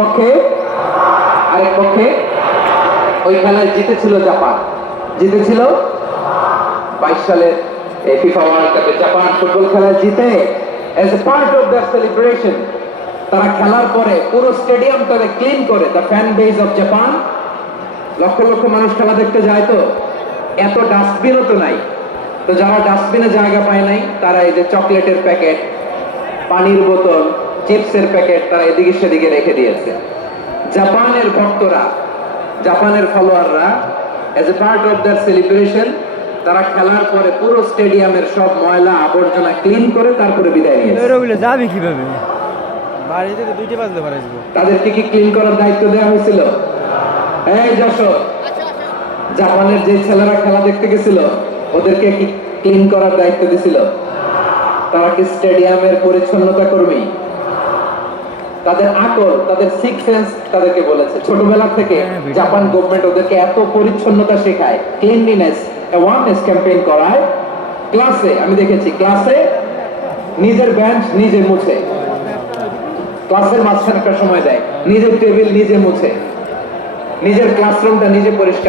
পক্ষে আরেক পক্ষে। ওই খেলায় জিতেছিল জাপান, জিতেছিল 22 সালে এই ফিফা ওয়ার্ল্ড কাপে জাপান ফুটবল খেলায় জিতে as a part of their celebration তারা খেলার পরে পুরো স্টেডিয়ামটাকে ক্লিন করে। The fan base of Japan, lakh lakh মানুষ খেলা দেখতে যায়, তো এত ডাস্টবিনও তো নাই, তো যারা ডাস্টবিনে জায়গা পায় নাই তারা এই যে চকলেটের প্যাকেট, পানির বোতল, চিপসের প্যাকেট তারা এদিকে সেদিকে রেখে দিয়েছে। জাপানের ভক্তরা, জাপানের ফলোয়াররা as a part of their celebration তারা খেলার পরে পুরো স্টেডিয়ামের সব ময়লা আবর্জনা ক্লিন করে তারপরে বিদায় নিয়েছে। যাবে কিভাবে বাড়িতে তো 2টা বাজতে পারে। তাদেরকে কি ক্লিন করার দায়িত্ব দেওয়া হয়েছিল? এই যশোর, জাপানের যে ছেলেরা খেলা দেখতে গেছিল ওদেরকে কি ক্লিন করার দায়িত্ব দিছিল? তারা কি স্টেডিয়ামের পরিচ্ছন্নতা কর্মী? তাদের আকল, তাদের সিক্স সেন্স তাদেরকে বলেছে ছোটবেলা থেকে জাপান গভর্নমেন্ট ওদেরকে এত পরিচ্ছন্নতা শেখায়, ক্লিনলিনেস অ্যাওয়ারনেস ক্যাম্পেইন করায়। ক্লাসে আমি দেখেছি, ক্লাসে নিজের বেঞ্চ নিজে মুছে, ক্লাসের মাঝখানে একটা সময় দেয়, নিজের টেবিল নিজে মুছে, নিজের ক্লাসরুমটা নিজে পরিষ্কার